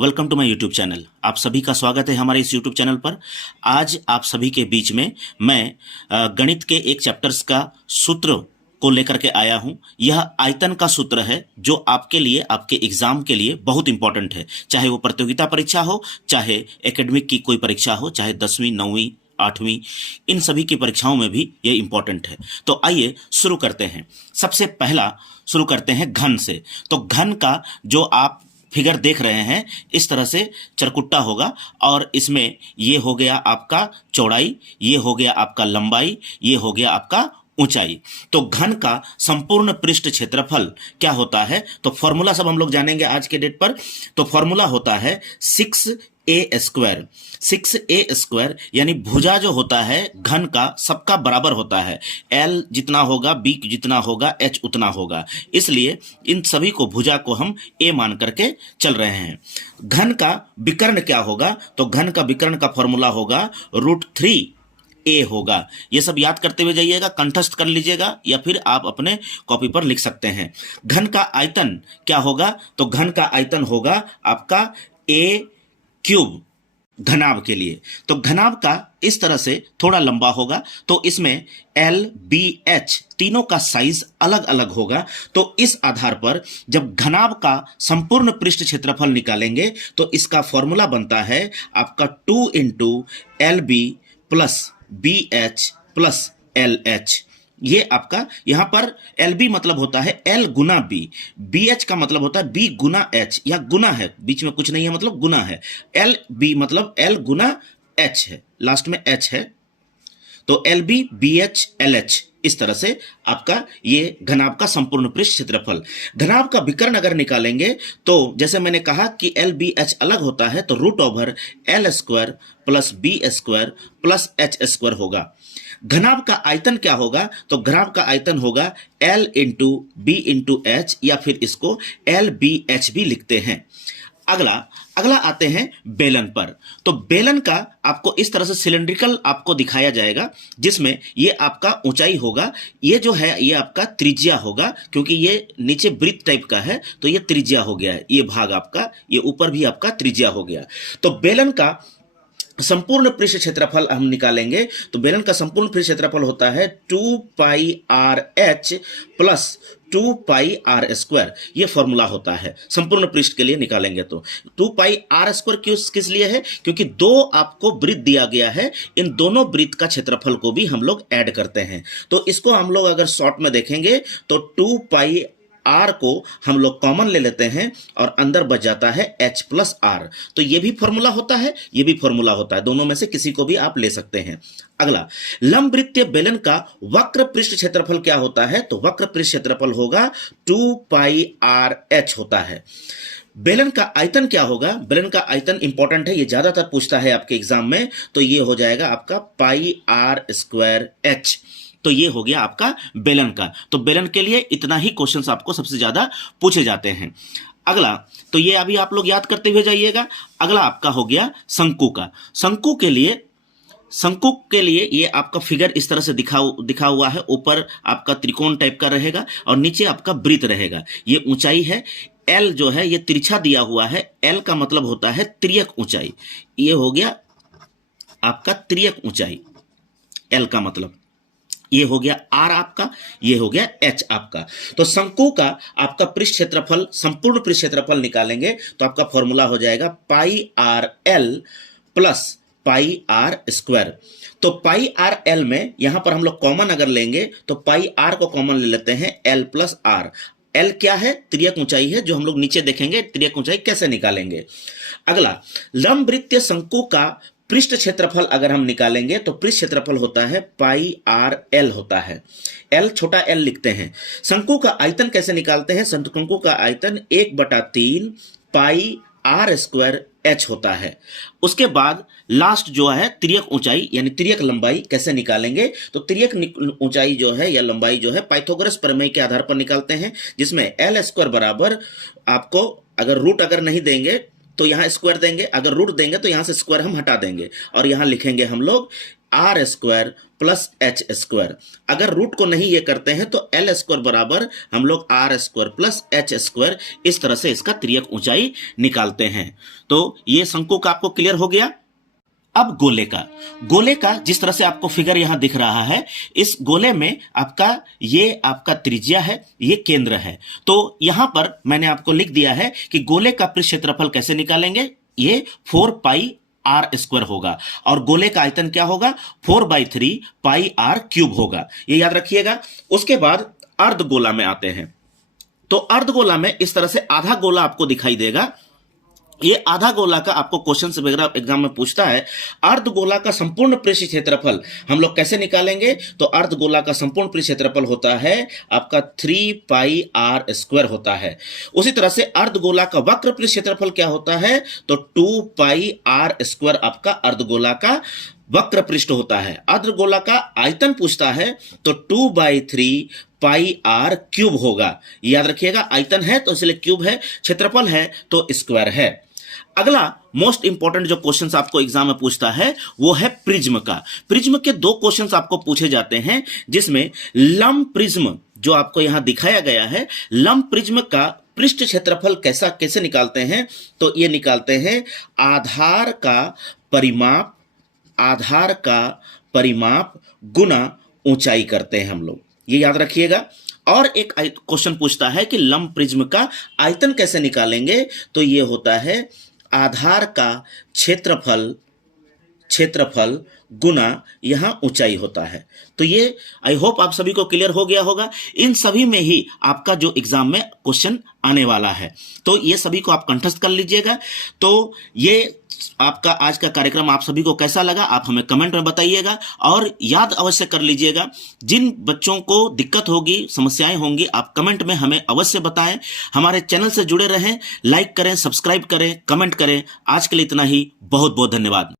Welcome to my YouTube channel. आप सभी का स्वागत है हमारे इस यूट्यूब चैनल पर। आज आप सभी के बीच में मैं गणित के एक चैप्टर्स का सूत्र को लेकर के आया हूं। यह आयतन का सूत्र है जो आपके लिए, आपके एग्जाम के लिए बहुत इंपॉर्टेंट है, चाहे वो प्रतियोगिता परीक्षा हो, चाहे एकेडमिक की कोई परीक्षा हो, चाहे 10वीं 9वीं 8वीं, इन सभी की परीक्षाओं में भी ये इंपॉर्टेंट है। तो आइए शुरू करते हैं। सबसे पहला शुरू करते हैं घन से। तो घन का जो आप फिगर देख रहे हैं इस तरह से चरकुट्टा होगा और इसमें ये हो गया आपका चौड़ाई, ये हो गया आपका लंबाई, ये हो गया आपका ऊंचाई। तो घन का संपूर्ण पृष्ठ क्षेत्रफल क्या होता है, तो फॉर्मूला सब हम लोग जानेंगे आज के डेट पर। तो फॉर्मूला होता है 6a²। 6a² यानी भुजा जो होता है घन का सबका बराबर होता है। L जितना होगा, B जितना होगा, H उतना होगा, इसलिए इन सभी को भुजा को हम a मान करके चल रहे हैं। घन का विकर्ण क्या होगा, तो घन का विकर्ण का फॉर्मूला होगा √3a होगा। ये सब याद करते हुए जाइएगा, कंठस्थ कर लीजिएगा या फिर आप अपने कॉपी पर लिख सकते हैं। घन का आयतन क्या होगा, तो घन का आयतन होगा आपका a³ घनाभ के लिए। तो घनाभ का इस तरह से थोड़ा लंबा होगा, तो इसमें L, B, H तीनों का साइज अलग अलग होगा। तो इस आधार पर जब घनाभ का संपूर्ण पृष्ठ क्षेत्रफल निकालेंगे तो इसका फॉर्मूला बनता है आपका 2 × LB + BH + LH। ये आपका यहां पर LB मतलब होता है L गुना B, BH का मतलब होता है B गुना H, या गुना है, बीच में कुछ नहीं है, मतलब गुना है। LB मतलब L गुना H है, लास्ट में H है। तो LB BH LH इस तरह से आपका ये घनाभ का संपूर्ण पृष्ठ क्षेत्रफल। घनाभ का विकर्ण अगर निकालेंगे तो जैसे मैंने कहा कि LBH अलग होता है, तो √L² + B² + H² होगा। घनाभ का आयतन क्या होगा, तो घनाभ का आयतन होगा L × B × H, या फिर इसको LBH भी लिखते हैं। अगला आते हैं बेलन पर। तो बेलन का आपको इस तरह से सिलेंड्रिकल आपको दिखाया जाएगा, जिसमें ये आपका ऊंचाई होगा, ये जो है ये आपका त्रिज्या होगा, क्योंकि ये नीचे वृत्त टाइप का है तो ये त्रिज्या हो गया है, ये भाग आपका, ये ऊपर भी आपका त्रिज्या हो गया। तो बेलन का संपूर्ण पृष्ठ क्षेत्रफल हम निकालेंगे, तो बेलन का संपूर्ण पृष्ठ क्षेत्रफल होता है 2πRh + 2πr²। ये फॉर्मूला होता है संपूर्ण पृष्ठ के लिए निकालेंगे। तो 2πr² किस लिए है, क्योंकि दो आपको वृत्त दिया गया है, इन दोनों वृत्त का क्षेत्रफल को भी हम लोग ऐड करते हैं। तो इसको हम लोग अगर शॉर्ट में देखेंगे तो 2πr को हम लोग कॉमन ले लेते हैं और अंदर बच जाता है H + R। तो ये भी फॉर्मूला होता है, ये भी फॉर्मूला होता है, दोनों में से किसी को भी आप ले सकते हैं। अगला, लंबवृत्तीय बेलन का वक्र पृष्ठ क्षेत्रफल क्या होता है, तो वक्र पृष्ठ क्षेत्रफल होगा 2πRh होता है। बेलन का आयतन क्या होगा, बेलन का आयतन इंपॉर्टेंट है, ये ज्यादातर पूछता है आपके एग्जाम में, तो ये हो जाएगा आपका πr²h। तो ये हो गया आपका बेलन का। तो बेलन के लिए इतना ही क्वेश्चंस आपको सबसे ज्यादा पूछे जाते हैं। अगला, तो ये अभी आप लोग याद करते हुए जाइएगा। अगला आपका हो गया शंकु का। शंकु के लिए ये आपका फिगर इस तरह से दिखा हुआ है। ऊपर आपका त्रिकोण टाइप का रहेगा और नीचे आपका वृत्त रहेगा। ये ऊंचाई है, L जो है ये तिरछा दिया हुआ है, L का मतलब होता है तिर्यक ऊंचाई। ये हो गया आपका तिर्यक ऊंचाई, L का मतलब। ये हो गया R आपका, ये हो गया H आपका। तो शंकु का आपका पृष्ठ क्षेत्रफल, संपूर्ण पृष्ठ क्षेत्रफल निकालेंगे तो आपका फॉर्मूला हो जाएगा πRL + πr²। तो πRL में यहां पर हम लोग कॉमन अगर लेंगे तो πR को कॉमन ले लेते हैं, L + R। L क्या है, तिर्यक ऊंचाई है, जो हम लोग नीचे देखेंगे तिर्यक ऊंचाई कैसे निकालेंगे। अगला, लंबवृत्तीय शंकु का पृष्ठ क्षेत्रफल अगर हम निकालेंगे तो पृष्ठ क्षेत्रफल होता है πRL होता है, L छोटा l लिखते हैं। शंकु का आयतन कैसे निकालते हैं, शंकु का आयतन 1/3 πr² होता है। उसके बाद लास्ट जो है तिर्यक ऊंचाई यानी तिर्यक लंबाई कैसे निकालेंगे, तो तिर्यक ऊंचाई जो है या लंबाई जो है पाइथागोरस प्रमेय के आधार पर निकालते हैं, जिसमें L² बराबर आपको अगर रूट अगर नहीं देंगे तो यहां स्क्वायर देंगे, अगर रूट देंगे तो यहां से स्क्वायर हम हटा देंगे और यहां लिखेंगे हम लोग R square plus H square. अगर रूट को नहीं ये करते हैं तो एल स्क्वायर बराबर हम लोग R square plus H square, इस तरह से इसका तिर्यक ऊंचाई निकालते हैं। तो ये शंकु का आपको क्लियर हो गया। अब गोले का जिस तरह से आपको फिगर यहां दिख रहा है, इस गोले में ये आपका त्रिज्या है, ये केंद्र है। तो यहां पर मैंने आपको लिख दिया है कि गोले का पृष्ठ क्षेत्रफल कैसे निकालेंगे। ये 4 पाई आर स्क्वायर होगा और गोले का आयतन क्या होगा, 4/3 पाई आर क्यूब होगा, ये याद रखिएगा। उसके बाद अर्धगोला में आते हैं। तो अर्धगोला में इस तरह से आधा गोला आपको दिखाई देगा। ये आधा गोला का आपको क्वेश्चन से वगैरह एग्जाम में पूछता है। अर्धगोला का संपूर्ण पृष्ठ क्षेत्रफल हम लोग कैसे निकालेंगे, तो अर्धगोला का संपूर्ण पृष्ठ क्षेत्रफल होता है आपका 3 पाई आर स्क्वायर होता है। उसी तरह से अर्धगोला का वक्र पृष्ठ क्षेत्रफल क्या होता है, तो 2 पाई आर स्क्वायर आपका अर्धगोला का वक्र पृष्ठ होता है। अर्धगोला का आयतन पूछता है तो 2/3 पाई आर क्यूब होगा, याद रखिएगा। आयतन है तो इसलिए क्यूब है, क्षेत्रफल है तो स्क्वायर है। अगला मोस्ट इंपॉर्टेंट जो क्वेश्चंस आपको एग्जाम में पूछता है वो है प्रिज्म का। प्रिज्म के 2 क्वेश्चंस आपको पूछे जाते हैं, जिसमें लंब प्रिज्म जो आपको यहां दिखाया गया है, लंब प्रिज्म का पृष्ठ क्षेत्रफल कैसे निकालते हैं, तो ये निकालते हैं आधार का परिमाप गुना ऊंचाई करते हैं हम लोग, ये याद रखिएगा। और एक क्वेश्चन पूछता है कि लंब प्रिज्म का आयतन कैसे निकालेंगे, तो ये होता है आधार का क्षेत्रफल गुना यहां ऊंचाई होता है। तो ये आई होप आप सभी को क्लियर हो गया होगा। इन सभी में ही आपका जो एग्जाम में क्वेश्चन आने वाला है, तो ये सभी को आप कंठस्थ कर लीजिएगा। तो ये आपका आज का कार्यक्रम आप सभी को कैसा लगा, आप हमें कमेंट में बताइएगा। और याद अवश्य कर लीजिएगा, जिन बच्चों को दिक्कत होगी, समस्याएं होंगी, आप कमेंट में हमें अवश्य बताएं। हमारे चैनल से जुड़े रहें, लाइक करें, सब्सक्राइब करें, कमेंट करें। आज के लिए इतना ही, बहुत बहुत धन्यवाद।